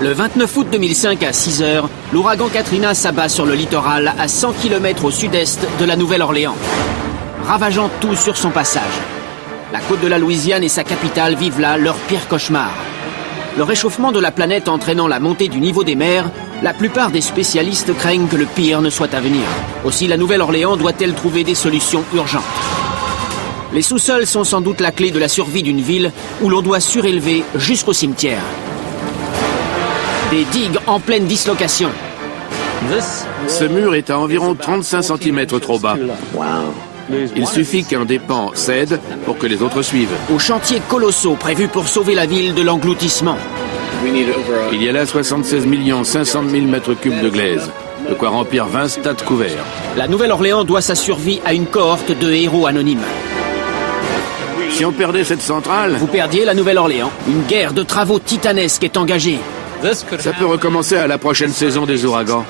Le 29 août 2005 à 6 h, l'ouragan Katrina s'abat sur le littoral à 100 km au sud-est de la Nouvelle-Orléans, ravageant tout sur son passage. La côte de la Louisiane et sa capitale vivent là leur pire cauchemar. Le réchauffement de la planète entraînant la montée du niveau des mers, la plupart des spécialistes craignent que le pire ne soit à venir. Aussi, la Nouvelle-Orléans doit-elle trouver des solutions urgentes. Les sous-sols sont sans doute la clé de la survie d'une ville où l'on doit surélever jusqu'au cimetière. Des digues en pleine dislocation. Ce mur est à environ 35 cm trop bas. Il suffit qu'un des pans cède pour que les autres suivent. Aux chantiers colossaux prévus pour sauver la ville de l'engloutissement. Il y a là 76 500 000 mètres cubes de glaise, de quoi remplir 20 stades couverts. La Nouvelle-Orléans doit sa survie à une cohorte de héros anonymes. Si on perdait cette centrale, Vous perdiez la Nouvelle-Orléans. Une guerre de travaux titanesque est engagée. ça peut recommencer à la prochaine saison des ouragans.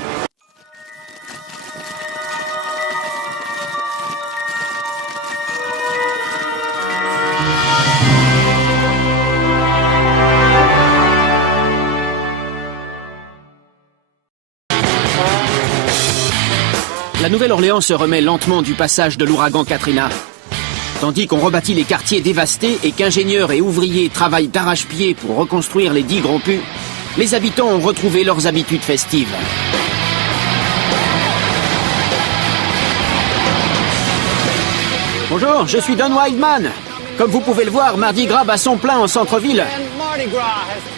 La Nouvelle-Orléans se remet lentement du passage de l'ouragan Katrina. Tandis qu'on rebâtit les quartiers dévastés et qu'ingénieurs et ouvriers travaillent d'arrache-pied pour reconstruire les digues rompues, les habitants ont retrouvé leurs habitudes festives. Bonjour, je suis Don Wildman. Comme vous pouvez le voir, Mardi Gras bat son plein en centre-ville.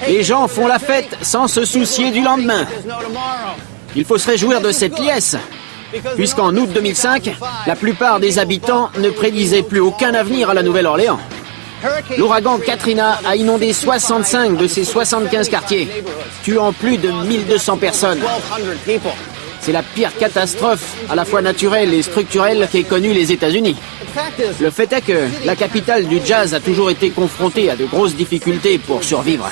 Les gens font la fête sans se soucier du lendemain. Il faut se réjouir de cette liesse, puisqu'en août 2005, la plupart des habitants ne prédisaient plus aucun avenir à la Nouvelle-Orléans. L'ouragan Katrina a inondé 65 de ses 75 quartiers, tuant plus de 1200 personnes. C'est la pire catastrophe, à la fois naturelle et structurelle, qu'aient connue les États-Unis. Le fait est que la capitale du jazz a toujours été confrontée à de grosses difficultés pour survivre.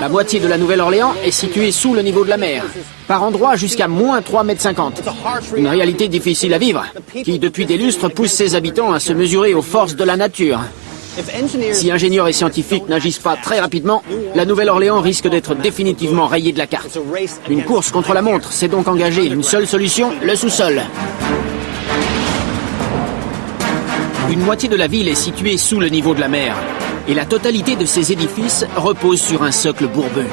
La moitié de la Nouvelle-Orléans est située sous le niveau de la mer, par endroits jusqu'à moins 3,50 m. Une réalité difficile à vivre, qui depuis des lustres pousse ses habitants à se mesurer aux forces de la nature. Si ingénieurs et scientifiques n'agissent pas très rapidement, la Nouvelle-Orléans risque d'être définitivement rayée de la carte. Une course contre la montre s'est donc engagée. Une seule solution, le sous-sol. Une moitié de la ville est située sous le niveau de la mer, et la totalité de ces édifices repose sur un socle bourbeux.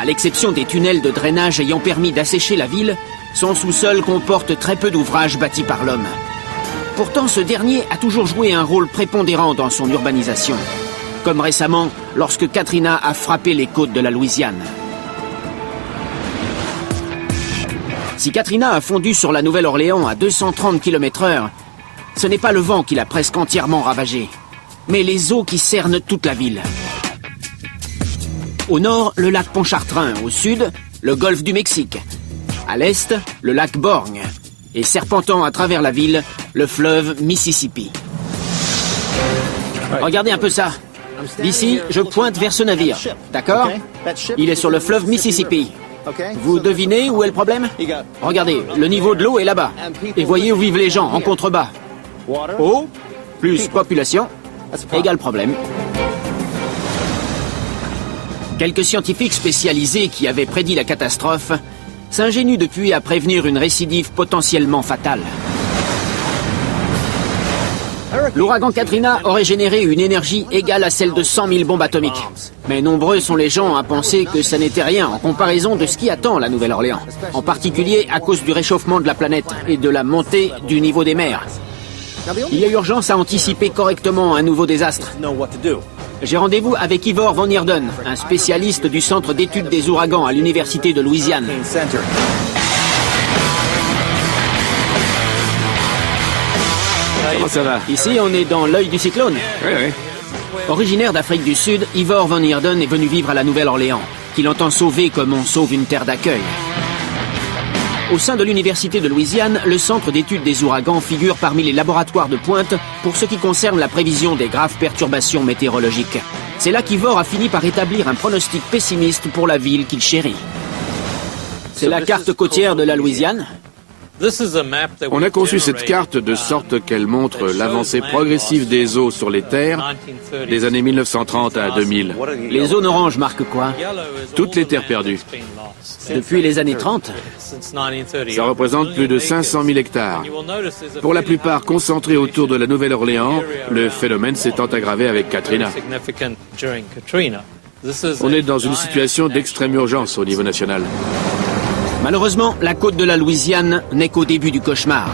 À l'exception des tunnels de drainage ayant permis d'assécher la ville, son sous-sol comporte très peu d'ouvrages bâtis par l'homme. Pourtant, ce dernier a toujours joué un rôle prépondérant dans son urbanisation, comme récemment lorsque Katrina a frappé les côtes de la Louisiane. Si Katrina a fondu sur la Nouvelle-Orléans à 230 km/h, ce n'est pas le vent qui l'a presque entièrement ravagé, mais les eaux qui cernent toute la ville. Au nord, le lac Pontchartrain. Au sud, le golfe du Mexique. À l'est, le lac Borgne. Et serpentant à travers la ville, le fleuve Mississippi. Regardez un peu ça. D'ici, je pointe vers ce navire. D'accord? Il est sur le fleuve Mississippi. Vous devinez où est le problème? Regardez, le niveau de l'eau est là-bas. Et voyez où vivent les gens, en contrebas. Eau, plus population, égale problème. Quelques scientifiques spécialisés qui avaient prédit la catastrophe s'ingénuent depuis à prévenir une récidive potentiellement fatale. L'ouragan Katrina aurait généré une énergie égale à celle de 100 000 bombes atomiques. Mais nombreux sont les gens à penser que ça n'était rien en comparaison de ce qui attend la Nouvelle-Orléans. En particulier à cause du réchauffement de la planète et de la montée du niveau des mers. Il y a urgence à anticiper correctement un nouveau désastre. J'ai rendez-vous avec Ivor Van Heerden, un spécialiste du Centre d'études des ouragans à l'Université de Louisiane. Comment ça va? Ici, on est dans l'œil du cyclone. Oui. Originaire d'Afrique du Sud, Ivor Van Heerden est venu vivre à la Nouvelle-Orléans, qu'il entend sauver comme on sauve une terre d'accueil. Au sein de l'Université de Louisiane, le Centre d'études des ouragans figure parmi les laboratoires de pointe pour ce qui concerne la prévision des graves perturbations météorologiques. C'est là qu'Ivor a fini par établir un pronostic pessimiste pour la ville qu'il chérit. C'est la carte côtière de la Louisiane. On a conçu cette carte de sorte qu'elle montre l'avancée progressive des eaux sur les terres des années 1930 à 2000. Les zones oranges marquent quoi? Toutes les terres perdues. Depuis les années 30? Ça représente plus de 500 000 hectares. Pour la plupart concentrés autour de la Nouvelle-Orléans, le phénomène s'étant aggravé avec Katrina. On est dans une situation d'extrême urgence au niveau national. Malheureusement, la côte de la Louisiane n'est qu'au début du cauchemar.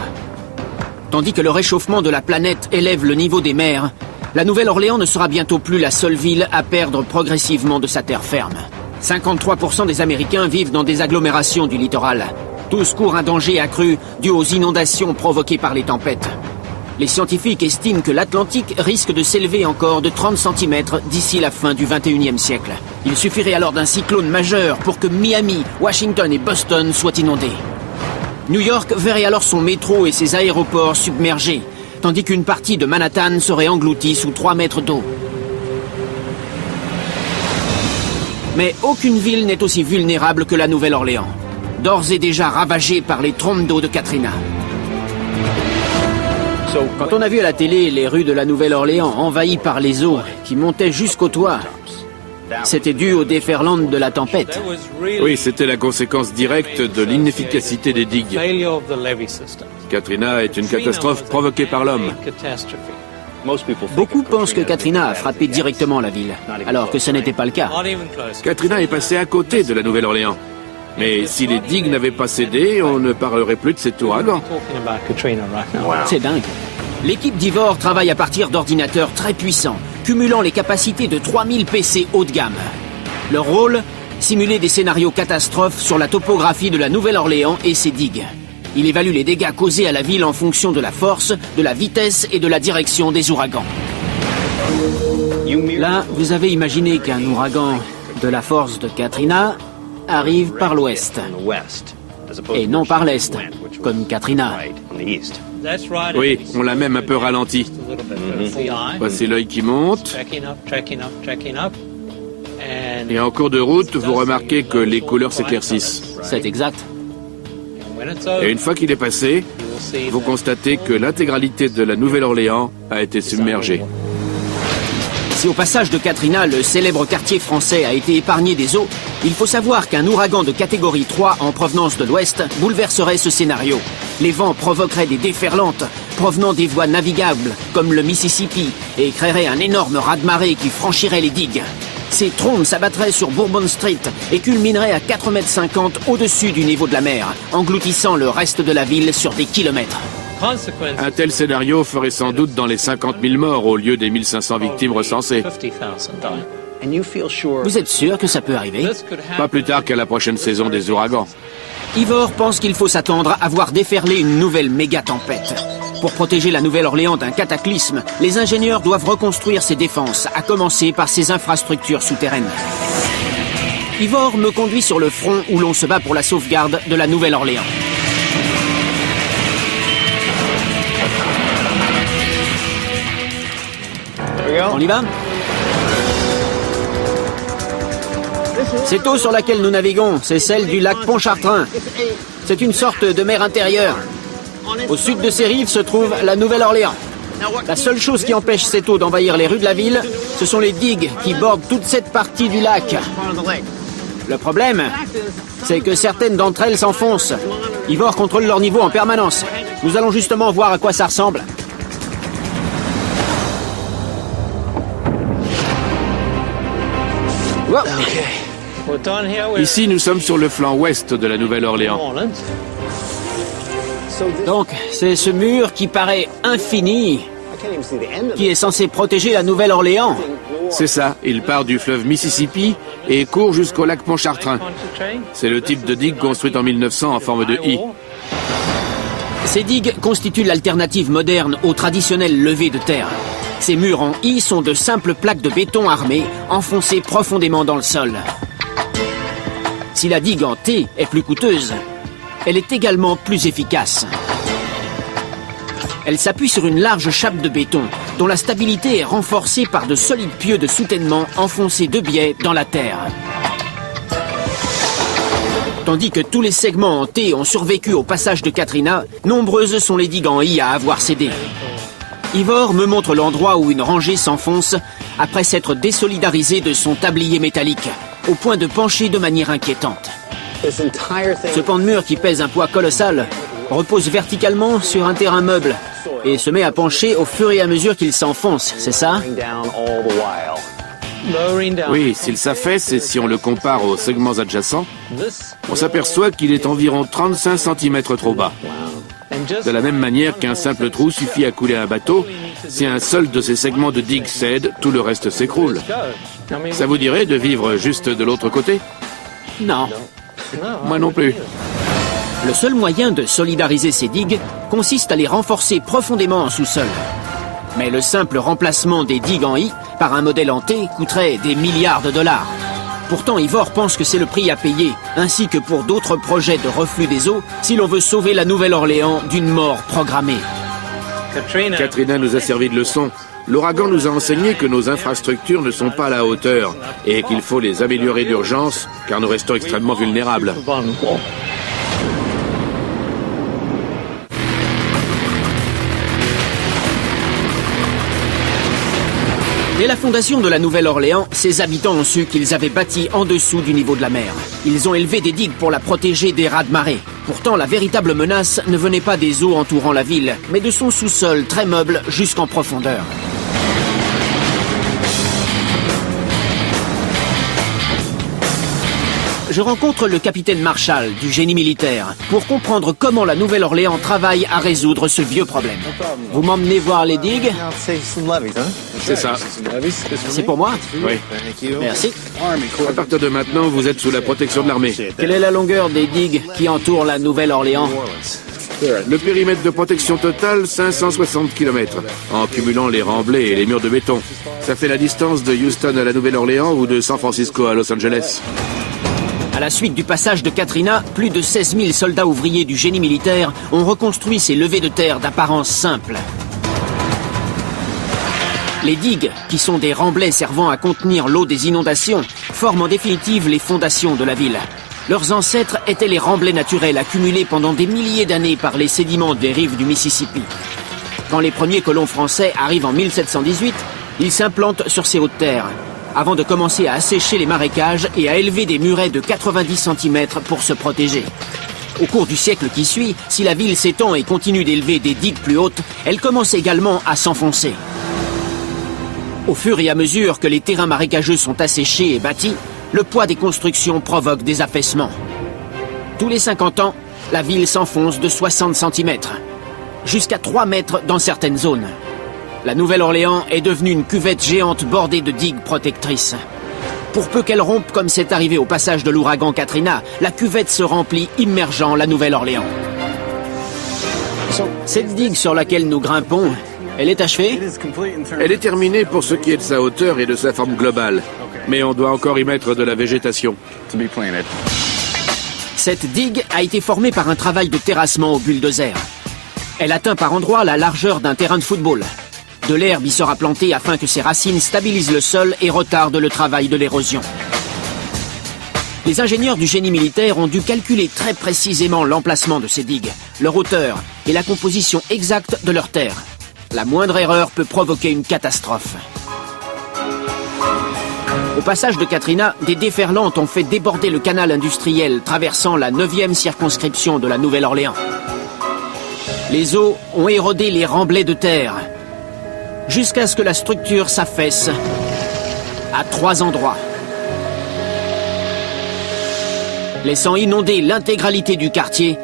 Tandis que le réchauffement de la planète élève le niveau des mers, la Nouvelle-Orléans ne sera bientôt plus la seule ville à perdre progressivement de sa terre ferme. 53% des Américains vivent dans des agglomérations du littoral. Tous courent un danger accru dû aux inondations provoquées par les tempêtes. Les scientifiques estiment que l'Atlantique risque de s'élever encore de 30 cm d'ici la fin du XXIe siècle. Il suffirait alors d'un cyclone majeur pour que Miami, Washington et Boston soient inondés. New York verrait alors son métro et ses aéroports submergés, tandis qu'une partie de Manhattan serait engloutie sous 3 mètres d'eau. Mais aucune ville n'est aussi vulnérable que la Nouvelle-Orléans, d'ores et déjà ravagée par les trompes d'eau de Katrina. Quand on a vu à la télé les rues de la Nouvelle-Orléans envahies par les eaux qui montaient jusqu'au toit, c'était dû au déferlante de la tempête. Oui, c'était la conséquence directe de l'inefficacité des digues. Katrina est une catastrophe provoquée par l'homme. Beaucoup pensent que Katrina a frappé directement la ville, alors que ce n'était pas le cas. Katrina est passée à côté de la Nouvelle-Orléans. Mais si les digues n'avaient pas cédé, on ne parlerait plus de cet ouragan. C'est dingue. L'équipe d'Ivor travaille à partir d'ordinateurs très puissants, cumulant les capacités de 3000 PC haut de gamme. Leur rôle, simuler des scénarios catastrophes sur la topographie de la Nouvelle-Orléans et ses digues. Il évalue les dégâts causés à la ville en fonction de la force, de la vitesse et de la direction des ouragans. Là, vous avez imaginé qu'un ouragan de la force de Katrina arrive par l'ouest, et non par l'est, comme Katrina. Oui, on l'a même un peu ralenti. Voici l'œil qui monte. Et en cours de route, vous remarquez que les couleurs s'éclaircissent. C'est exact. Et une fois qu'il est passé, vous constatez que l'intégralité de la Nouvelle-Orléans a été submergée. Si au passage de Katrina, le célèbre quartier français a été épargné des eaux, il faut savoir qu'un ouragan de catégorie 3 en provenance de l'ouest bouleverserait ce scénario. Les vents provoqueraient des déferlantes provenant des voies navigables, comme le Mississippi, et créeraient un énorme raz-de-marée qui franchirait les digues. Ces trombes s'abattraient sur Bourbon Street et culmineraient à 4,50 m au-dessus du niveau de la mer, engloutissant le reste de la ville sur des kilomètres. Un tel scénario ferait sans doute dans les 50 000 morts au lieu des 1500 victimes recensées. Vous êtes sûr que ça peut arriver? Pas plus tard qu'à la prochaine saison des ouragans. Ivor pense qu'il faut s'attendre à voir déferler une nouvelle méga-tempête. Pour protéger la Nouvelle-Orléans d'un cataclysme, les ingénieurs doivent reconstruire ses défenses, à commencer par ses infrastructures souterraines. Ivor me conduit sur le front où l'on se bat pour la sauvegarde de la Nouvelle-Orléans. On y va? Cette eau sur laquelle nous naviguons, c'est celle du lac Pontchartrain. C'est une sorte de mer intérieure. Au sud de ces rives se trouve la Nouvelle-Orléans. La seule chose qui empêche cette eau d'envahir les rues de la ville, ce sont les digues qui bordent toute cette partie du lac. Le problème, c'est que certaines d'entre elles s'enfoncent. Ivor contrôle leur niveau en permanence. Nous allons justement voir à quoi ça ressemble. Wow. Ici, nous sommes sur le flanc ouest de la Nouvelle-Orléans. Donc, c'est ce mur qui paraît infini, qui est censé protéger la Nouvelle-Orléans. C'est ça, il part du fleuve Mississippi et court jusqu'au lac Pontchartrain. C'est le type de digue construite en 1900 en forme de I. Ces digues constituent l'alternative moderne au traditionnel levé de terre. Ces murs en I sont de simples plaques de béton armées, enfoncées profondément dans le sol. Si la digue en T est plus coûteuse, elle est également plus efficace. Elle s'appuie sur une large chape de béton, dont la stabilité est renforcée par de solides pieux de soutènement enfoncés de biais dans la terre. Tandis que tous les segments en T ont survécu au passage de Katrina, nombreuses sont les digues en I à avoir cédé. Ivor me montre l'endroit où une rangée s'enfonce après s'être désolidarisée de son tablier métallique, au point de pencher de manière inquiétante. Ce pan de mur qui pèse un poids colossal repose verticalement sur un terrain meuble et se met à pencher au fur et à mesure qu'il s'enfonce, c'est ça? Oui, s'il s'affaisse et si on le compare aux segments adjacents, on s'aperçoit qu'il est environ 35 cm trop bas. De la même manière qu'un simple trou suffit à couler un bateau, si un seul de ces segments de digue cède, tout le reste s'écroule. Ça vous dirait de vivre juste de l'autre côté? Non. Moi non plus. Le seul moyen de solidariser ces digues consiste à les renforcer profondément en sous-sol. Mais le simple remplacement des digues en I par un modèle en T coûterait des milliards de dollars. Pourtant, Ivor pense que c'est le prix à payer, ainsi que pour d'autres projets de reflux des eaux, si l'on veut sauver la Nouvelle-Orléans d'une mort programmée. Katrina nous a servi de leçon. L'ouragan nous a enseigné que nos infrastructures ne sont pas à la hauteur et qu'il faut les améliorer d'urgence, car nous restons extrêmement vulnérables. Dès la fondation de la Nouvelle-Orléans, ses habitants ont su qu'ils avaient bâti en dessous du niveau de la mer. Ils ont élevé des digues pour la protéger des raz-de-marée. Pourtant, la véritable menace ne venait pas des eaux entourant la ville, mais de son sous-sol très meuble jusqu'en profondeur. Je rencontre le capitaine Marshall du génie militaire pour comprendre comment la Nouvelle-Orléans travaille à résoudre ce vieux problème. Vous m'emmenez voir les digues? C'est ça. C'est pour moi? Oui. Merci. À partir de maintenant, vous êtes sous la protection de l'armée. Quelle est la longueur des digues qui entourent la Nouvelle-Orléans? Le périmètre de protection total, 560 km, en cumulant les remblais et les murs de béton. Ça fait la distance de Houston à la Nouvelle-Orléans ou de San Francisco à Los Angeles. À la suite du passage de Katrina, plus de 16 000 soldats ouvriers du génie militaire ont reconstruit ces levées de terre d'apparence simple. Les digues, qui sont des remblais servant à contenir l'eau des inondations, forment en définitive les fondations de la ville. Leurs ancêtres étaient les remblais naturels accumulés pendant des milliers d'années par les sédiments des rives du Mississippi. Quand les premiers colons français arrivent en 1718, ils s'implantent sur ces hautes terres, avant de commencer à assécher les marécages et à élever des murets de 90 cm pour se protéger. Au cours du siècle qui suit, si la ville s'étend et continue d'élever des digues plus hautes, elle commence également à s'enfoncer. Au fur et à mesure que les terrains marécageux sont asséchés et bâtis, le poids des constructions provoque des affaissements. Tous les 50 ans, la ville s'enfonce de 60 cm, jusqu'à 3 mètres dans certaines zones. La Nouvelle-Orléans est devenue une cuvette géante bordée de digues protectrices. Pour peu qu'elle rompe comme c'est arrivé au passage de l'ouragan Katrina, la cuvette se remplit, immergeant la Nouvelle-Orléans. Cette digue sur laquelle nous grimpons, elle est achevée? Elle est terminée pour ce qui est de sa hauteur et de sa forme globale. Mais on doit encore y mettre de la végétation. Cette digue a été formée par un travail de terrassement au bulldozer. Elle atteint par endroits la largeur d'un terrain de football. De l'herbe y sera plantée afin que ses racines stabilisent le sol et retardent le travail de l'érosion. Les ingénieurs du génie militaire ont dû calculer très précisément l'emplacement de ces digues, leur hauteur et la composition exacte de leurs terres. La moindre erreur peut provoquer une catastrophe. Au passage de Katrina, des déferlantes ont fait déborder le canal industriel traversant la 9e circonscription de la Nouvelle-Orléans. Les eaux ont érodé les remblais de terre, jusqu'à ce que la structure s'affaisse à 3 endroits, laissant inonder l'intégralité du quartier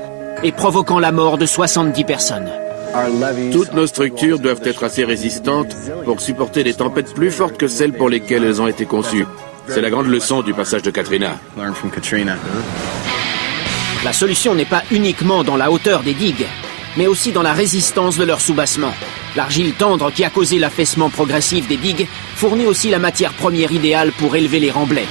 et provoquant la mort de 70 personnes. Toutes nos structures doivent être assez résistantes pour supporter des tempêtes plus fortes que celles pour lesquelles elles ont été conçues. C'est la grande leçon du passage de Katrina. La solution n'est pas uniquement dans la hauteur des digues, mais aussi dans la résistance de leur soubassement. L'argile tendre qui a causé l'affaissement progressif des digues fournit aussi la matière première idéale pour élever les remblais.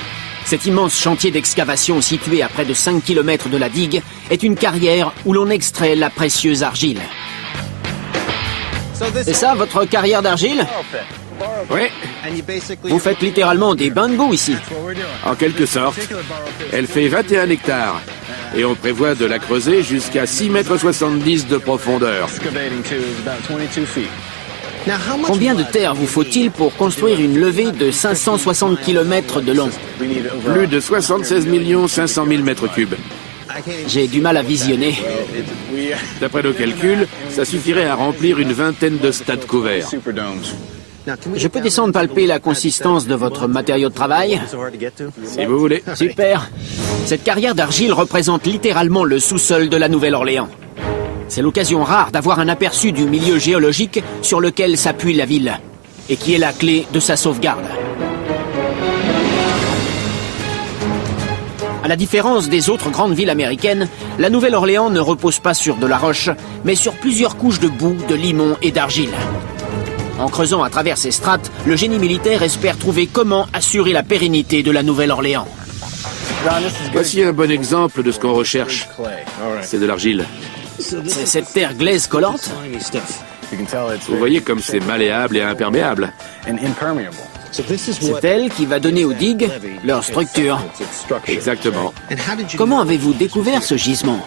Cet immense chantier d'excavation situé à près de 5 km de la digue est une carrière où l'on extrait la précieuse argile. C'est ça, votre carrière d'argile? Oui, Vous faites littéralement des bains de boue ici. en quelque sorte. Elle fait 21 hectares. Et on prévoit de la creuser jusqu'à 6,70 m de profondeur. Combien de terre vous faut-il pour construire une levée de 560 km de long? Plus de 76 500 000 m3. J'ai du mal à visionner. D'après nos calculs, ça suffirait à remplir une vingtaine de stades couverts. Je peux descendre palper la consistance de votre matériau de travail? Si vous voulez. Super. Cette carrière d'argile représente littéralement le sous-sol de la Nouvelle-Orléans. C'est l'occasion rare d'avoir un aperçu du milieu géologique sur lequel s'appuie la ville et qui est la clé de sa sauvegarde. À la différence des autres grandes villes américaines, la Nouvelle-Orléans ne repose pas sur de la roche, mais sur plusieurs couches de boue, de limon et d'argile. En creusant à travers ces strates, le génie militaire espère trouver comment assurer la pérennité de la Nouvelle-Orléans. Voici un bon exemple de ce qu'on recherche. C'est de l'argile. C'est cette terre glaise collante? Vous voyez comme c'est malléable et imperméable. C'est elle qui va donner aux digues leur structure. Exactement. Comment avez-vous découvert ce gisement?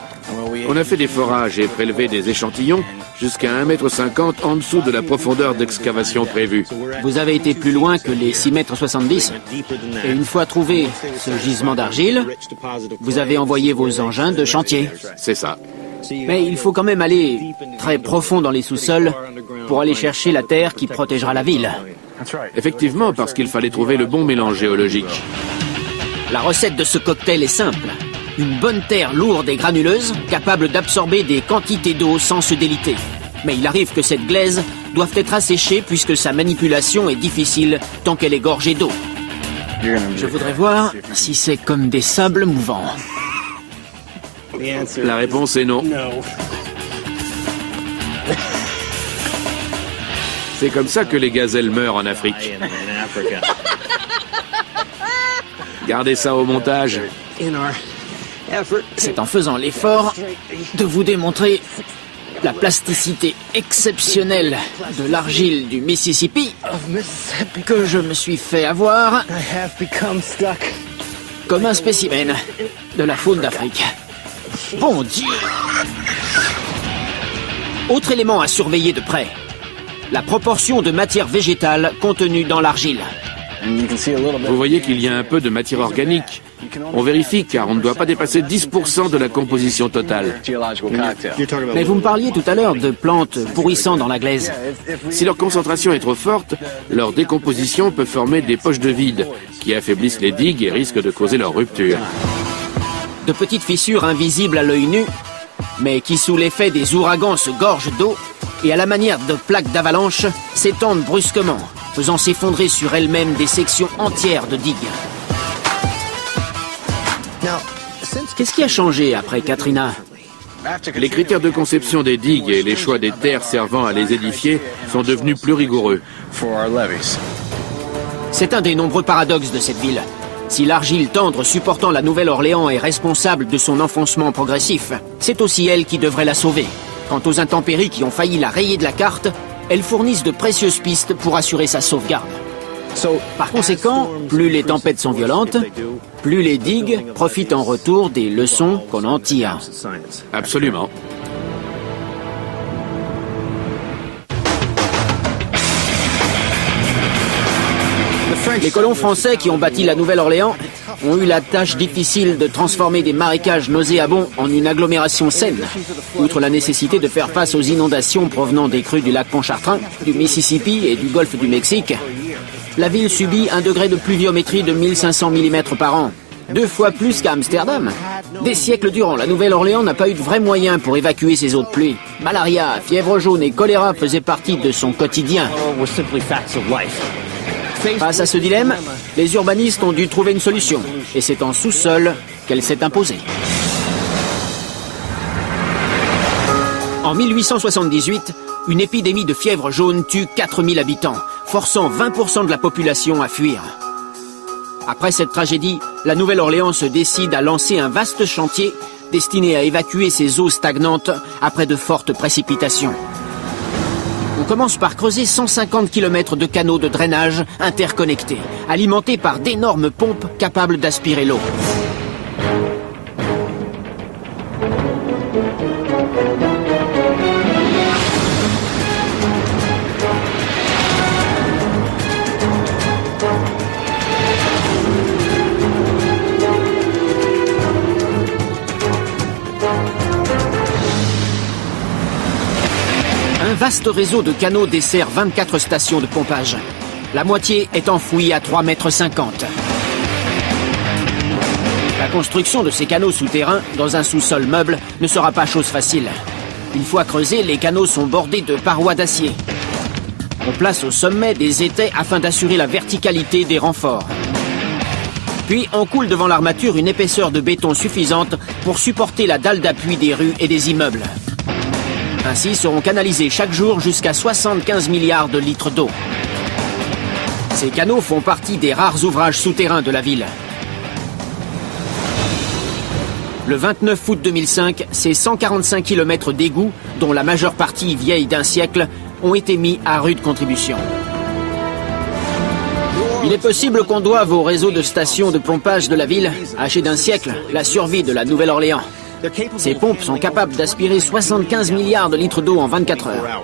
On a fait des forages et prélevé des échantillons jusqu'à 1,50 m en dessous de la profondeur d'excavation prévue. Vous avez été plus loin que les 6,70 m. Et une fois trouvé ce gisement d'argile, vous avez envoyé vos engins de chantier. C'est ça. Mais il faut quand même aller très profond dans les sous-sols pour aller chercher la terre qui protégera la ville. Effectivement, parce qu'il fallait trouver le bon mélange géologique. La recette de ce cocktail est simple. Une bonne terre lourde et granuleuse, capable d'absorber des quantités d'eau sans se déliter. Mais il arrive que cette glaise doive être asséchée puisque sa manipulation est difficile tant qu'elle est gorgée d'eau. Je voudrais voir si c'est comme des sables mouvants. La réponse est non. C'est comme ça que les gazelles meurent en Afrique. Gardez ça au montage. C'est en faisant l'effort de vous démontrer la plasticité exceptionnelle de l'argile du Mississippi que je me suis fait avoir comme un spécimen de la faune d'Afrique. Bon Dieu! Autre élément à surveiller de près, la proportion de matière végétale contenue dans l'argile. Vous voyez qu'il y a un peu de matière organique. On vérifie car on ne doit pas dépasser 10% de la composition totale. Mais vous me parliez tout à l'heure de plantes pourrissant dans la glaise. Si leur concentration est trop forte, leur décomposition peut former des poches de vide qui affaiblissent les digues et risquent de causer leur rupture. De petites fissures invisibles à l'œil nu, mais qui sous l'effet des ouragans se gorgent d'eau et à la manière de plaques d'avalanche s'étendent brusquement, faisant s'effondrer sur elles-mêmes des sections entières de digues. Qu'est-ce qui a changé après Katrina? Les critères de conception des digues et les choix des terres servant à les édifier sont devenus plus rigoureux. C'est un des nombreux paradoxes de cette ville. Si l'argile tendre supportant la Nouvelle-Orléans est responsable de son enfoncement progressif, c'est aussi elle qui devrait la sauver. Quant aux intempéries qui ont failli la rayer de la carte, elles fournissent de précieuses pistes pour assurer sa sauvegarde. Par conséquent, plus les tempêtes sont violentes, plus les digues profitent en retour des leçons qu'on en tire. Absolument. Les colons français qui ont bâti la Nouvelle-Orléans ont eu la tâche difficile de transformer des marécages nauséabonds en une agglomération saine. Outre la nécessité de faire face aux inondations provenant des crues du lac Pontchartrain, du Mississippi et du golfe du Mexique, la ville subit un degré de pluviométrie de 1500 mm par an, 2 fois plus qu'à Amsterdam. Des siècles durant, la Nouvelle-Orléans n'a pas eu de vrais moyens pour évacuer ses eaux de pluie. Malaria, fièvre jaune et choléra faisaient partie de son quotidien. Face à ce dilemme, les urbanistes ont dû trouver une solution. Et c'est en sous-sol qu'elle s'est imposée. En 1878, une épidémie de fièvre jaune tue 4000 habitants, forçant 20% de la population à fuir. Après cette tragédie, la Nouvelle-Orléans se décide à lancer un vaste chantier destiné à évacuer ses eaux stagnantes après de fortes précipitations. On commence par creuser 150 km de canaux de drainage interconnectés, alimentés par d'énormes pompes capables d'aspirer l'eau. vaste réseau de canaux dessert 24 stations de pompage. La moitié est enfouie à 3,50 mètres. La construction de ces canaux souterrains dans un sous-sol meuble ne sera pas chose facile. Une fois creusés, les canaux sont bordés de parois d'acier. On place au sommet des étais afin d'assurer la verticalité des renforts. Puis on coule devant l'armature une épaisseur de béton suffisante pour supporter la dalle d'appui des rues et des immeubles. Ainsi seront canalisés chaque jour jusqu'à 75 milliards de litres d'eau. Ces canaux font partie des rares ouvrages souterrains de la ville. Le 29 août 2005, ces 145 km d'égouts, dont la majeure partie vieille d'un siècle, ont été mis à rude contribution. Il est possible qu'on doive au réseau de stations de pompage de la ville, âgé d'un siècle, la survie de la Nouvelle-Orléans. Ces pompes sont capables d'aspirer 75 milliards de litres d'eau en 24 heures.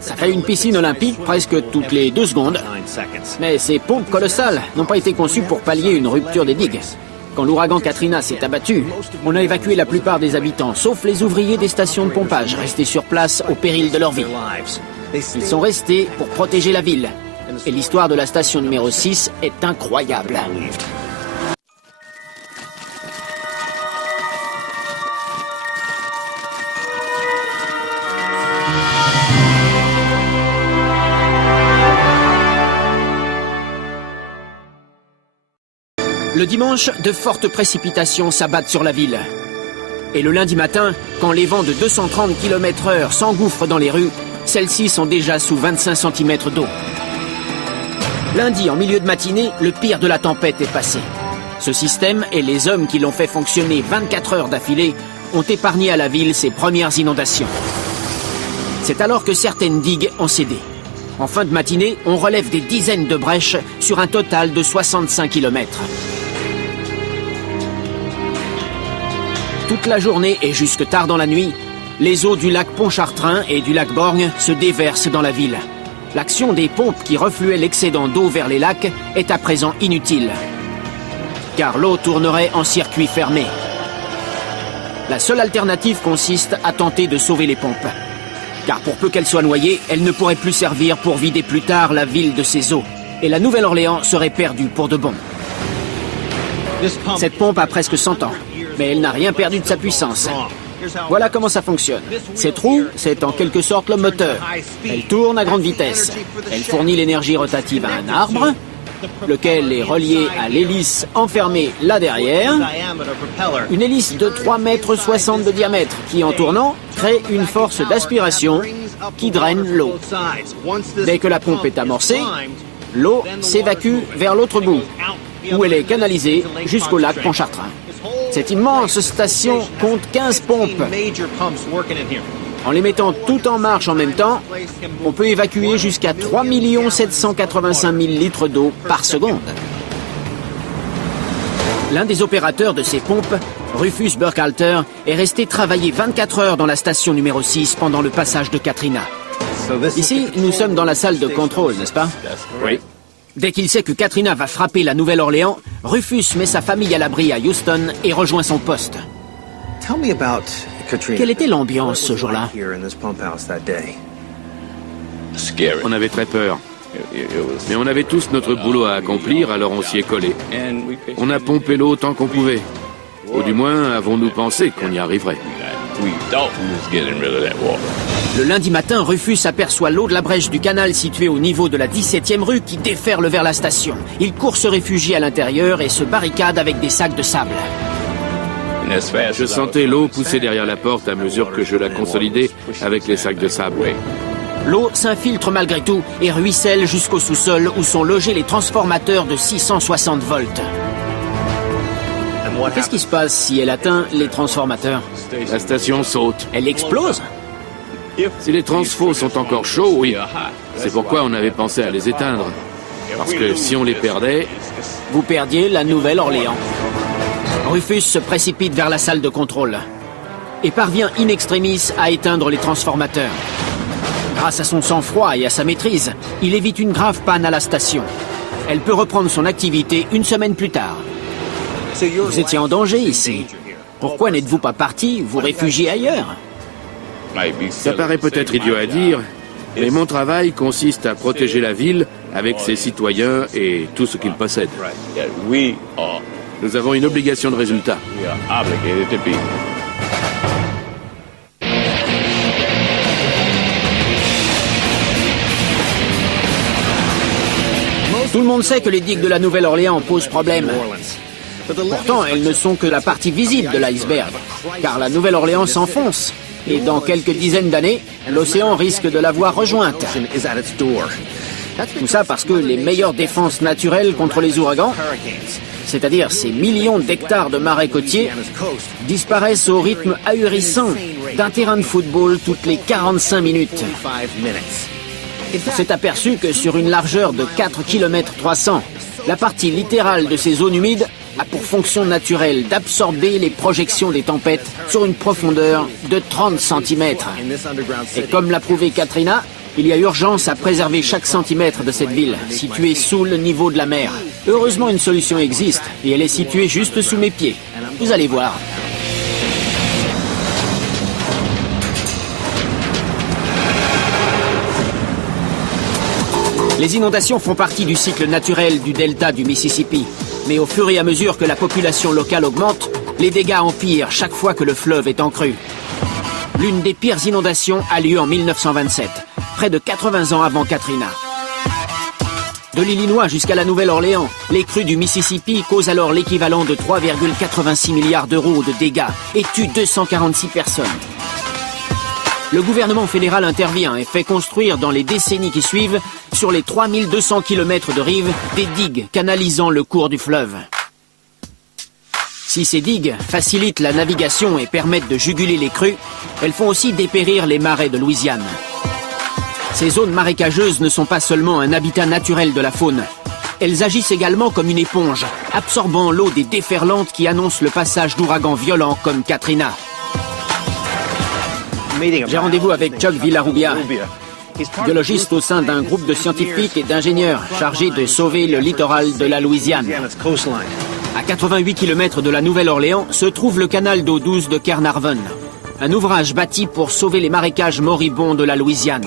Ça fait une piscine olympique presque toutes les 2 secondes. Mais ces pompes colossales n'ont pas été conçues pour pallier une rupture des digues. Quand l'ouragan Katrina s'est abattu, on a évacué la plupart des habitants, sauf les ouvriers des stations de pompage, restés sur place au péril de leur vie. Ils sont restés pour protéger la ville. Et l'histoire de la station numéro 6 est incroyable. Le dimanche, de fortes précipitations s'abattent sur la ville. Et le lundi matin, quand les vents de 230 km/h s'engouffrent dans les rues, celles-ci sont déjà sous 25 cm d'eau. Lundi, en milieu de matinée, le pire de la tempête est passé. Ce système et les hommes qui l'ont fait fonctionner 24 heures d'affilée ont épargné à la ville ses premières inondations. C'est alors que certaines digues ont cédé. En fin de matinée, on relève des dizaines de brèches sur un total de 65 km. Toute la journée et jusque tard dans la nuit, les eaux du lac Pontchartrain et du lac Borgne se déversent dans la ville. L'action des pompes qui refluaient l'excédent d'eau vers les lacs est à présent inutile, car l'eau tournerait en circuit fermé. La seule alternative consiste à tenter de sauver les pompes, car pour peu qu'elles soient noyées, elles ne pourraient plus servir pour vider plus tard la ville de ses eaux, et la Nouvelle-Orléans serait perdue pour de bon. Cette pompe a presque 100 ans, mais elle n'a rien perdu de sa puissance. Voilà comment ça fonctionne. Cette roue, c'est en quelque sorte le moteur. Elle tourne à grande vitesse. Elle fournit l'énergie rotative à un arbre, lequel est relié à l'hélice enfermée là derrière. Une hélice de 3,60 m de diamètre qui, en tournant, crée une force d'aspiration qui draine l'eau. Dès que la pompe est amorcée, l'eau s'évacue vers l'autre bout, où elle est canalisée jusqu'au lac Pontchartrain. Cette immense station compte 15 pompes. En les mettant toutes en marche en même temps, on peut évacuer jusqu'à 3 785 000 litres d'eau par seconde. L'un des opérateurs de ces pompes, Rufus Burkhalter, est resté travailler 24 heures dans la station numéro 6 pendant le passage de Katrina. Ici, nous sommes dans la salle de contrôle, n'est-ce pas? Oui. Dès qu'il sait que Katrina va frapper la Nouvelle-Orléans, Rufus met sa famille à l'abri à Houston et rejoint son poste. Quelle était l'ambiance ce jour-là? On avait très peur. Mais on avait tous notre boulot à accomplir, alors on s'y est collé. On a pompé l'eau autant qu'on pouvait. Ou du moins, avons-nous pensé qu'on y arriverait. Le lundi matin, Rufus aperçoit l'eau de la brèche du canal située au niveau de la 17e rue qui déferle vers la station. Il court se réfugier à l'intérieur et se barricade avec des sacs de sable. Je sentais l'eau pousser derrière la porte à mesure que je la consolidais avec les sacs de sable. L'eau s'infiltre malgré tout et ruisselle jusqu'au sous-sol où sont logés les transformateurs de 660 volts. Qu'est-ce qui se passe si elle atteint les transformateurs? La station saute. Elle explose? Si les transfos sont encore chauds, oui. C'est pourquoi on avait pensé à les éteindre. Parce que si on les perdait... Vous perdiez la Nouvelle-Orléans. Rufus se précipite vers la salle de contrôle et parvient in extremis à éteindre les transformateurs. Grâce à son sang-froid et à sa maîtrise, il évite une grave panne à la station. Elle peut reprendre son activité une semaine plus tard. Vous étiez en danger ici. Pourquoi n'êtes-vous pas parti vous réfugier ailleurs? Ça paraît peut-être idiot à dire, Mais mon travail consiste à protéger la ville avec ses citoyens et tout ce qu'ils possèdent. Nous avons une obligation de résultat. Tout le monde sait que les digues de la Nouvelle-Orléans posent problème. Pourtant, elles ne sont que la partie visible de l'iceberg, car la Nouvelle-Orléans s'enfonce. Et dans quelques dizaines d'années, l'océan risque de la voir rejointe. Tout ça parce que les meilleures défenses naturelles contre les ouragans, c'est-à-dire ces millions d'hectares de marais côtiers, disparaissent au rythme ahurissant d'un terrain de football toutes les 45 minutes. On s'est aperçu que sur une largeur de 4 km 300, la partie littérale de ces zones humides a pour fonction naturelle d'absorber les projections des tempêtes sur une profondeur de 30 cm. Et comme l'a prouvé Katrina, il y a urgence à préserver chaque centimètre de cette ville, située sous le niveau de la mer. Heureusement, une solution existe, et elle est située juste sous mes pieds. Vous allez voir. Les inondations font partie du cycle naturel du delta du Mississippi. Mais au fur et à mesure que la population locale augmente, les dégâts empirent chaque fois que le fleuve est en crue. L'une des pires inondations a lieu en 1927, près de 80 ans avant Katrina. De l'Illinois jusqu'à la Nouvelle-Orléans, les crues du Mississippi causent alors l'équivalent de 3,86 milliards d'euros de dégâts et tuent 246 personnes. Le gouvernement fédéral intervient et fait construire dans les décennies qui suivent, sur les 3200 km de rive, des digues canalisant le cours du fleuve. Si ces digues facilitent la navigation et permettent de juguler les crues, elles font aussi dépérir les marais de Louisiane. Ces zones marécageuses ne sont pas seulement un habitat naturel de la faune. Elles agissent également comme une éponge, absorbant l'eau des déferlantes qui annoncent le passage d'ouragans violents comme Katrina. J'ai rendez-vous avec Chuck Villarubia, biologiste au sein d'un groupe de scientifiques et d'ingénieurs chargés de sauver le littoral de la Louisiane. À 88 km de la Nouvelle-Orléans se trouve le canal d'eau douce de Caernarvon, un ouvrage bâti pour sauver les marécages moribonds de la Louisiane.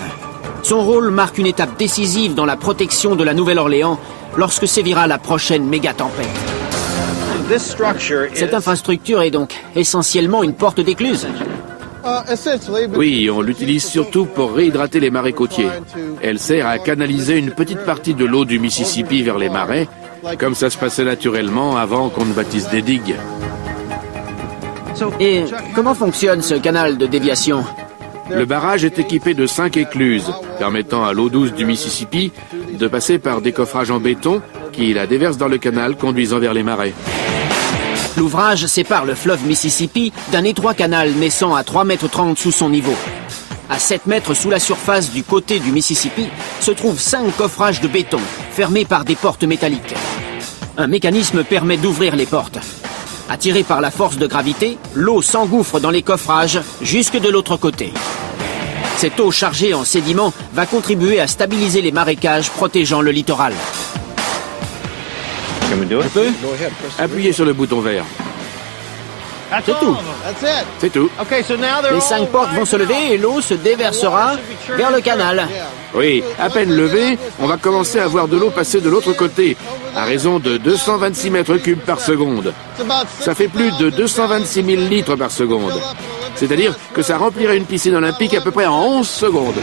Son rôle marque une étape décisive dans la protection de la Nouvelle-Orléans lorsque sévira la prochaine méga-tempête. Cette infrastructure est donc essentiellement une porte d'écluse. Oui, on l'utilise surtout pour réhydrater les marais côtiers. Elle sert à canaliser une petite partie de l'eau du Mississippi vers les marais, comme ça se passait naturellement avant qu'on ne bâtisse des digues. Et comment fonctionne ce canal de déviation ? Le barrage est équipé de 5 écluses, permettant à l'eau douce du Mississippi de passer par des coffrages en béton qui la déversent dans le canal conduisant vers les marais. L'ouvrage sépare le fleuve Mississippi d'un étroit canal naissant à 3,30 mètres sous son niveau. À 7 mètres sous la surface du côté du Mississippi se trouvent 5 coffrages de béton, fermés par des portes métalliques. Un mécanisme permet d'ouvrir les portes. Attirée par la force de gravité, l'eau s'engouffre dans les coffrages jusque de l'autre côté. Cette eau chargée en sédiments va contribuer à stabiliser les marécages protégeant le littoral. On peut ? Appuyez sur le bouton vert. C'est tout. C'est tout. Les 5 portes vont se lever et l'eau se déversera vers le canal. Oui, à peine levé, on va commencer à voir de l'eau passer de l'autre côté, à raison de 226 mètres cubes par seconde. Ça fait plus de 226 000 litres par seconde. C'est-à-dire que ça remplirait une piscine olympique à peu près en 11 secondes.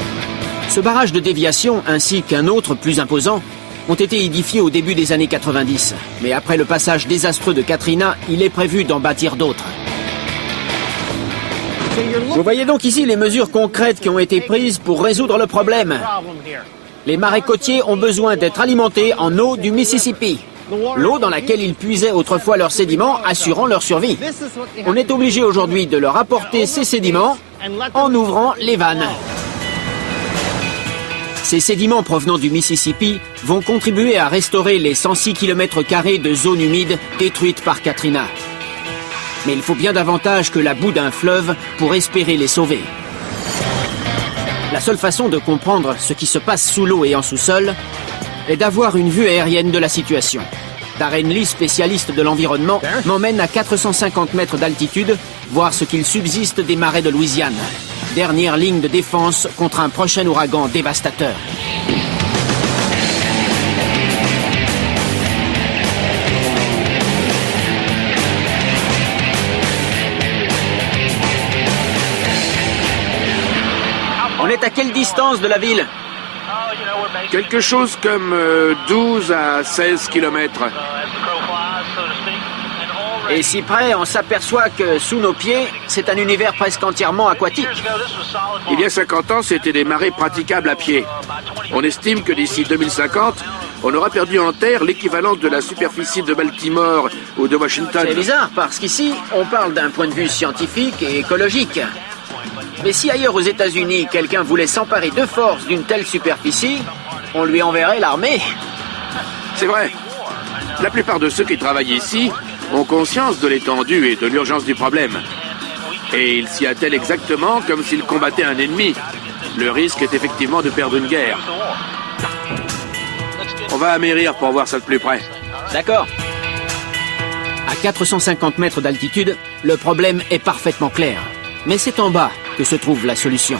Ce barrage de déviation, ainsi qu'un autre plus imposant, ont été édifiés au début des années 90. Mais après le passage désastreux de Katrina, il est prévu d'en bâtir d'autres. Vous voyez donc ici les mesures concrètes qui ont été prises pour résoudre le problème. Les marais côtiers ont besoin d'être alimentés en eau du Mississippi. L'eau dans laquelle ils puisaient autrefois leurs sédiments, assurant leur survie. On est obligé aujourd'hui de leur apporter ces sédiments en ouvrant les vannes. Ces sédiments provenant du Mississippi vont contribuer à restaurer les 106 km² de zones humides détruites par Katrina. Mais il faut bien davantage que la boue d'un fleuve pour espérer les sauver. La seule façon de comprendre ce qui se passe sous l'eau et en sous-sol est d'avoir une vue aérienne de la situation. Darren Lee, spécialiste de l'environnement, m'emmène à 450 mètres d'altitude voir ce qu'il subsiste des marais de Louisiane. dernière ligne de défense contre un prochain ouragan dévastateur. On est à quelle distance de la ville? Quelque chose comme 12 à 16 kilomètres. Et si près, on s'aperçoit que sous nos pieds, c'est un univers presque entièrement aquatique. Il y a 50 ans, c'était des marais praticables à pied. On estime que d'ici 2050, on aura perdu en terre l'équivalent de la superficie de Baltimore ou de Washington. C'est bizarre, parce qu'ici, on parle d'un point de vue scientifique et écologique. Mais si ailleurs aux États-Unis, quelqu'un voulait s'emparer de force d'une telle superficie, on lui enverrait l'armée. C'est vrai. La plupart de ceux qui travaillent ici ont conscience de l'étendue et de l'urgence du problème. Et ils s'y attellent exactement comme s'ils combattaient un ennemi. Le risque est effectivement de perdre une guerre. On va amérir pour voir ça de plus près. D'accord. À 450 mètres d'altitude, le problème est parfaitement clair. Mais c'est en bas que se trouve la solution.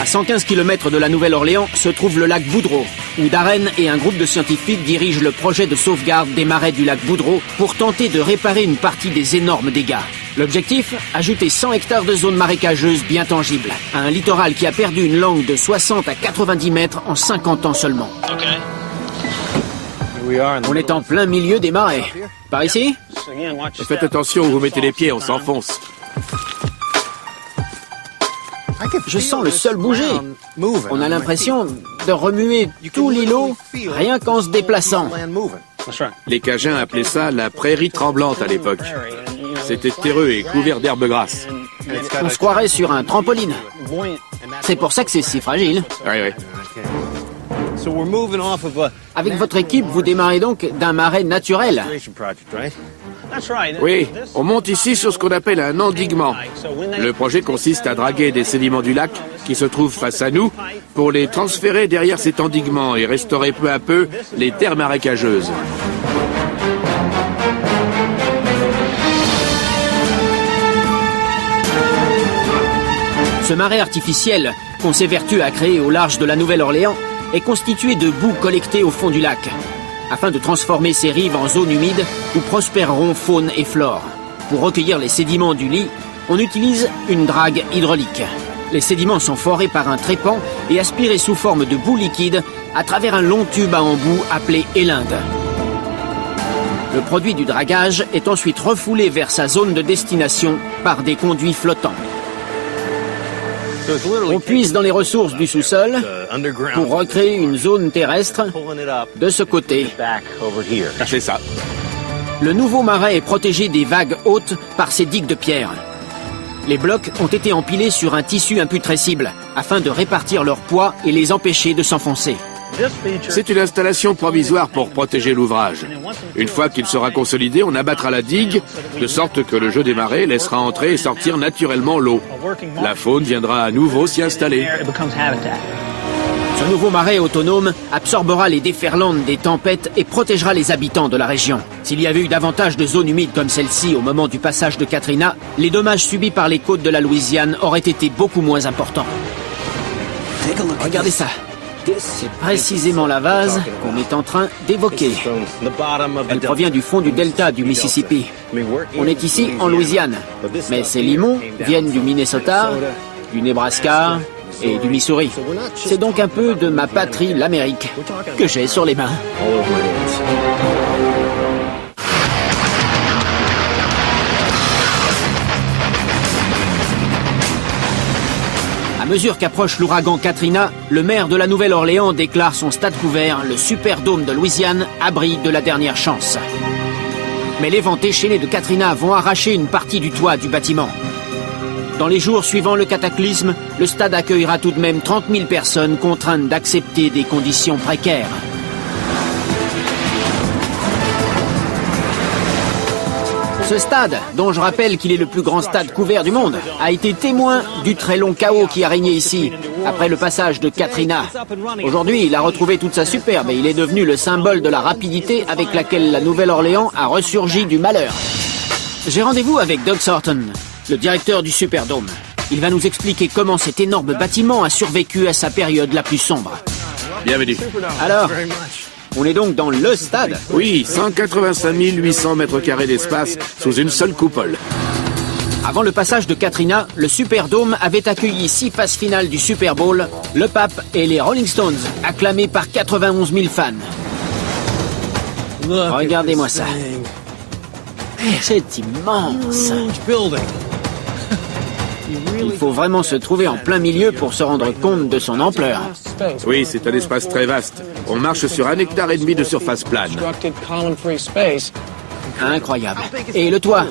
À 115 km de la Nouvelle-Orléans se trouve le lac Boudreau, où Darren et un groupe de scientifiques dirigent le projet de sauvegarde des marais du lac Boudreau pour tenter de réparer une partie des énormes dégâts. L'objectif, ajouter 100 hectares de zones marécageuses bien tangibles, à un littoral qui a perdu une langue de 60 à 90 mètres en 50 ans seulement. On est en plein milieu des marais. Par ici? Et faites attention où vous mettez les pieds, on s'enfonce. Je sens le sol bouger. On a l'impression de remuer tout l'îlot rien qu'en se déplaçant. Les Cajuns appelaient ça la prairie tremblante à l'époque. C'était terreux et couvert d'herbes grasses. On se croirait sur un trampoline. C'est pour ça que c'est si fragile. Oui. Avec votre équipe, vous démarrez donc d'un marais naturel. Oui, on monte ici sur ce qu'on appelle un endiguement. Le projet consiste à draguer des sédiments du lac qui se trouvent face à nous pour les transférer derrière cet endiguement et restaurer peu à peu les terres marécageuses. Ce marais artificiel, qu'on s'évertue à créer au large de la Nouvelle-Orléans, est constitué de boue collectée au fond du lac, afin de transformer ces rives en zones humides où prospéreront faune et flore. Pour recueillir les sédiments du lit, on utilise une drague hydraulique. Les sédiments sont forés par un trépan et aspirés sous forme de boue liquide à travers un long tube à embout appelé élinde. Le produit du dragage est ensuite refoulé vers sa zone de destination par des conduits flottants. On puise dans les ressources du sous-sol pour recréer une zone terrestre de ce côté. C'est ça. Le nouveau marais est protégé des vagues hautes par ces digues de pierre. Les blocs ont été empilés sur un tissu imputrescible afin de répartir leur poids et les empêcher de s'enfoncer. C'est une installation provisoire pour protéger l'ouvrage. Une fois qu'il sera consolidé, on abattra la digue, de sorte que le jeu des marées laissera entrer et sortir naturellement l'eau. La faune viendra à nouveau s'y installer. Ce nouveau marais autonome absorbera les déferlantes des tempêtes et protégera les habitants de la région. S'il y avait eu davantage de zones humides comme celle-ci au moment du passage de Katrina, les dommages subis par les côtes de la Louisiane auraient été beaucoup moins importants. Regardez ça. C'est précisément la vase qu'on est en train d'évoquer. Elle provient du fond du delta du Mississippi. On est ici en Louisiane, mais ces limons viennent du Minnesota, du Nebraska et du Missouri. C'est donc un peu de ma patrie, l'Amérique, que j'ai sur les mains. À mesure qu'approche l'ouragan Katrina, le maire de la Nouvelle-Orléans déclare son stade couvert, le Superdome de Louisiane, abri de la dernière chance. Mais les vents déchaînés de Katrina vont arracher une partie du toit du bâtiment. Dans les jours suivant le cataclysme, le stade accueillera tout de même 30 000 personnes contraintes d'accepter des conditions précaires. Ce stade, dont je rappelle qu'il est le plus grand stade couvert du monde, a été témoin du très long chaos qui a régné ici, après le passage de Katrina. Aujourd'hui, il a retrouvé toute sa superbe et il est devenu le symbole de la rapidité avec laquelle la Nouvelle-Orléans a ressurgi du malheur. J'ai rendez-vous avec Doug Sorton, le directeur du Superdome. Il va nous expliquer comment cet énorme bâtiment a survécu à sa période la plus sombre. Bienvenue. Alors, on est donc dans le stade? Oui, 185 800 mètres carrés d'espace sous une seule coupole. Avant le passage de Katrina, le Superdome avait accueilli 6 phases finales du Super Bowl, le Pape et les Rolling Stones, acclamés par 91 000 fans. Regardez-moi ça. C'est immense. Il faut vraiment se trouver en plein milieu pour se rendre compte de son ampleur. Oui, c'est un espace très vaste. On marche sur 1,5 hectare de surface plane. Incroyable. Et le toit?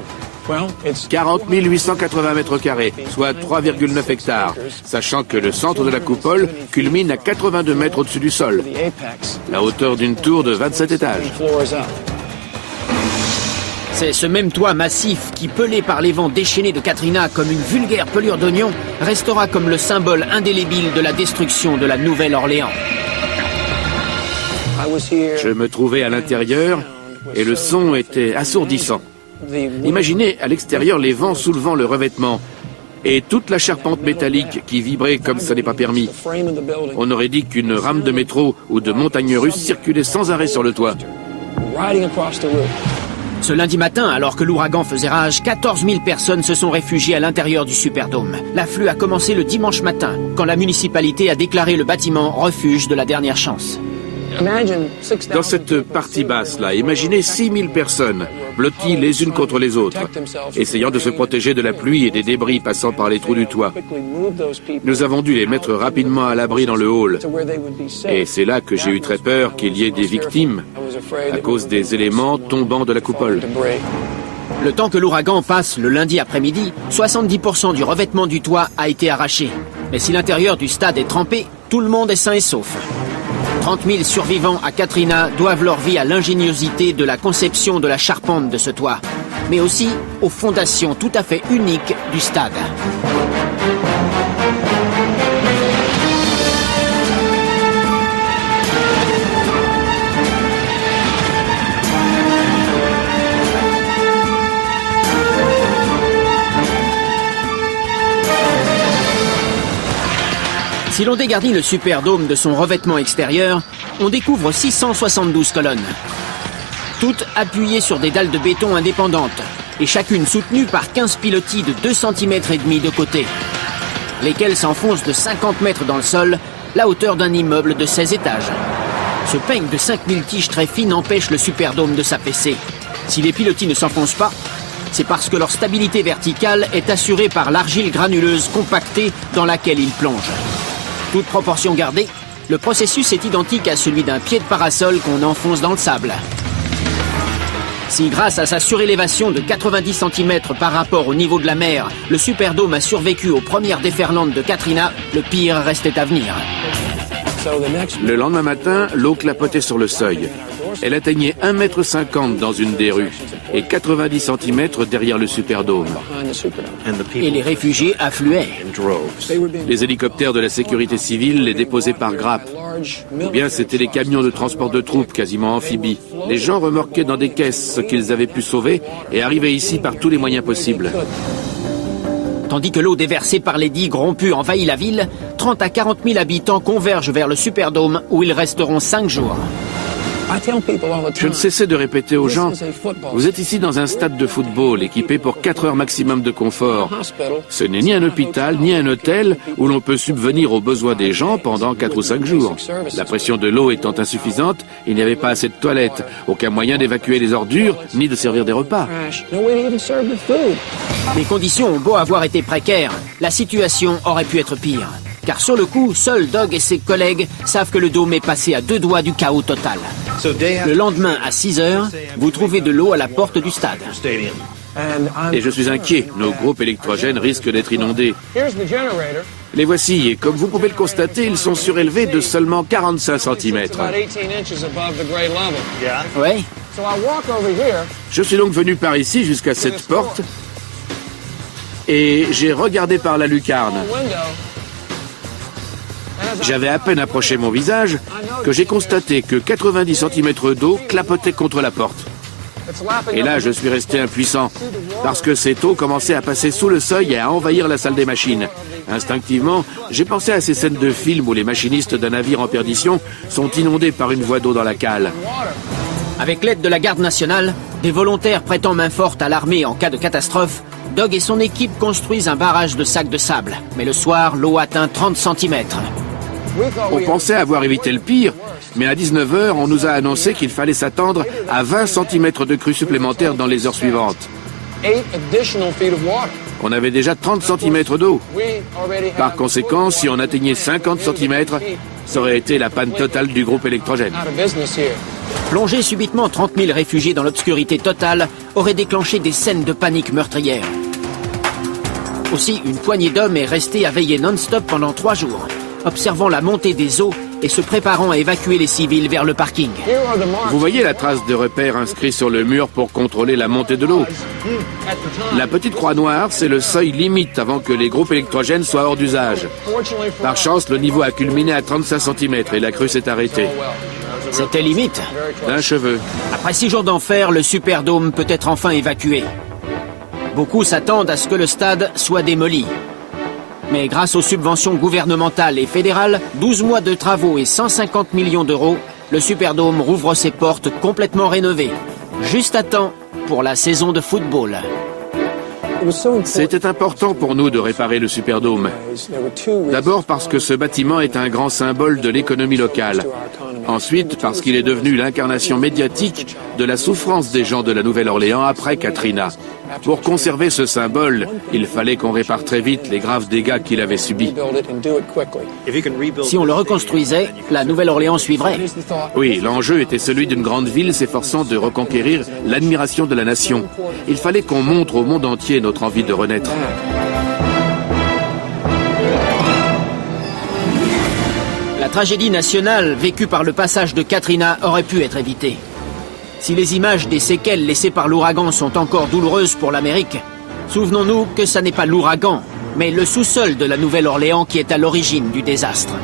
40 880 mètres carrés, soit 3,9 hectares, sachant que le centre de la coupole culmine à 82 mètres au-dessus du sol, la hauteur d'une tour de 27 étages. C'est ce même toit massif qui, pelé par les vents déchaînés de Katrina comme une vulgaire pelure d'oignon, restera comme le symbole indélébile de la destruction de la Nouvelle-Orléans. Je me trouvais à l'intérieur et le son était assourdissant. Imaginez à l'extérieur les vents soulevant le revêtement et toute la charpente métallique qui vibrait comme ça n'est pas permis. On aurait dit qu'une rame de métro ou de montagne russe circulait sans arrêt sur le toit. Ce lundi matin, alors que l'ouragan faisait rage, 14 000 personnes se sont réfugiées à l'intérieur du Superdome. L'afflux a commencé le dimanche matin, quand la municipalité a déclaré le bâtiment refuge de la dernière chance. Dans cette partie basse-là, imaginez 6 000 personnes, blotties les unes contre les autres, essayant de se protéger de la pluie et des débris passant par les trous du toit. Nous avons dû les mettre rapidement à l'abri dans le hall. Et c'est là que j'ai eu très peur qu'il y ait des victimes à cause des éléments tombant de la coupole. Le temps que l'ouragan passe le lundi après-midi, 70% du revêtement du toit a été arraché. Mais si l'intérieur du stade est trempé, tout le monde est sain et sauf. 30 000 survivants à Katrina doivent leur vie à l'ingéniosité de la conception de la charpente de ce toit, mais aussi aux fondations tout à fait uniques du stade. Si l'on dégarnit le Superdome de son revêtement extérieur, on découvre 672 colonnes. Toutes appuyées sur des dalles de béton indépendantes, et chacune soutenue par 15 pilotis de 2,5 cm de côté, lesquels s'enfoncent de 50 mètres dans le sol, la hauteur d'un immeuble de 16 étages. Ce peigne de 5000 tiges très fines empêche le Superdome de s'affaisser. Si les pilotis ne s'enfoncent pas, c'est parce que leur stabilité verticale est assurée par l'argile granuleuse compactée dans laquelle ils plongent. Toute proportion gardée, le processus est identique à celui d'un pied de parasol qu'on enfonce dans le sable. Si grâce à sa surélévation de 90 cm par rapport au niveau de la mer, le Superdome a survécu aux premières déferlantes de Katrina, le pire restait à venir. Le lendemain matin, l'eau clapotait sur le seuil. Elle atteignait 1,50 m dans une des rues et 90 cm derrière le Superdome. Et les réfugiés affluaient. Les hélicoptères de la sécurité civile les déposaient par grappes. Ou bien c'étaient les camions de transport de troupes quasiment amphibies. Les gens remorquaient dans des caisses ce qu'ils avaient pu sauver et arrivaient ici par tous les moyens possibles. Tandis que l'eau déversée par les digues rompues envahit la ville, 30 à 40 000 habitants convergent vers le Superdome où ils resteront 5 jours. Je ne cessais de répéter aux gens, vous êtes ici dans un stade de football équipé pour 4 heures maximum de confort. Ce n'est ni un hôpital, ni un hôtel où l'on peut subvenir aux besoins des gens pendant 4 ou 5 jours. La pression de l'eau étant insuffisante, il n'y avait pas assez de toilettes, aucun moyen d'évacuer les ordures, ni de servir des repas. Les conditions ont beau avoir été précaires, la situation aurait pu être pire. Car sur le coup, seuls Doug et ses collègues savent que le dôme est passé à 2 doigts du chaos total. Le lendemain, à 6 heures, vous trouvez de l'eau à la porte du stade. Et je suis inquiet, nos groupes électrogènes risquent d'être inondés. Les voici, et comme vous pouvez le constater, ils sont surélevés de seulement 45 cm. Oui. Je suis donc venu par ici jusqu'à cette porte, et j'ai regardé par la lucarne. J'avais à peine approché mon visage que j'ai constaté que 90 cm d'eau clapotait contre la porte. Et là, je suis resté impuissant, parce que cette eau commençait à passer sous le seuil et à envahir la salle des machines. Instinctivement, j'ai pensé à ces scènes de films où les machinistes d'un navire en perdition sont inondés par une voie d'eau dans la cale. Avec l'aide de la garde nationale, des volontaires prêtant main forte à l'armée en cas de catastrophe, Doug et son équipe construisent un barrage de sacs de sable. Mais le soir, l'eau atteint 30 cm. On pensait avoir évité le pire, mais à 19h, on nous a annoncé qu'il fallait s'attendre à 20 cm de crue supplémentaire dans les heures suivantes. On avait déjà 30 cm d'eau. Par conséquent, si on atteignait 50 cm, ça aurait été la panne totale du groupe électrogène. Plonger subitement 30 000 réfugiés dans l'obscurité totale aurait déclenché des scènes de panique meurtrière. Aussi, une poignée d'hommes est restée à veiller non-stop pendant 3 jours, observant la montée des eaux et se préparant à évacuer les civils vers le parking. Vous voyez la trace de repère inscrit sur le mur pour contrôler la montée de l'eau. La petite croix noire, c'est le seuil limite avant que les groupes électrogènes soient hors d'usage. Par chance, le niveau a culminé à 35 cm et la crue s'est arrêtée. C'était limite. D'un cheveu. Après 6 jours d'enfer, le Superdome peut être enfin évacué. Beaucoup s'attendent à ce que le stade soit démoli. Mais grâce aux subventions gouvernementales et fédérales, 12 mois de travaux et 150 millions d'euros, le Superdome rouvre ses portes complètement rénovées. Juste à temps pour la saison de football. C'était important pour nous de réparer le Superdome. D'abord parce que ce bâtiment est un grand symbole de l'économie locale. Ensuite parce qu'il est devenu l'incarnation médiatique de la souffrance des gens de la Nouvelle-Orléans après Katrina. Pour conserver ce symbole, il fallait qu'on répare très vite les graves dégâts qu'il avait subis. Si on le reconstruisait, la Nouvelle-Orléans suivrait. Oui, l'enjeu était celui d'une grande ville s'efforçant de reconquérir l'admiration de la nation. Il fallait qu'on montre au monde entier notre envie de renaître. La tragédie nationale vécue par le passage de Katrina aurait pu être évitée. Si les images des séquelles laissées par l'ouragan sont encore douloureuses pour l'Amérique, souvenons-nous que ce n'est pas l'ouragan, mais le sous-sol de la Nouvelle-Orléans qui est à l'origine du désastre.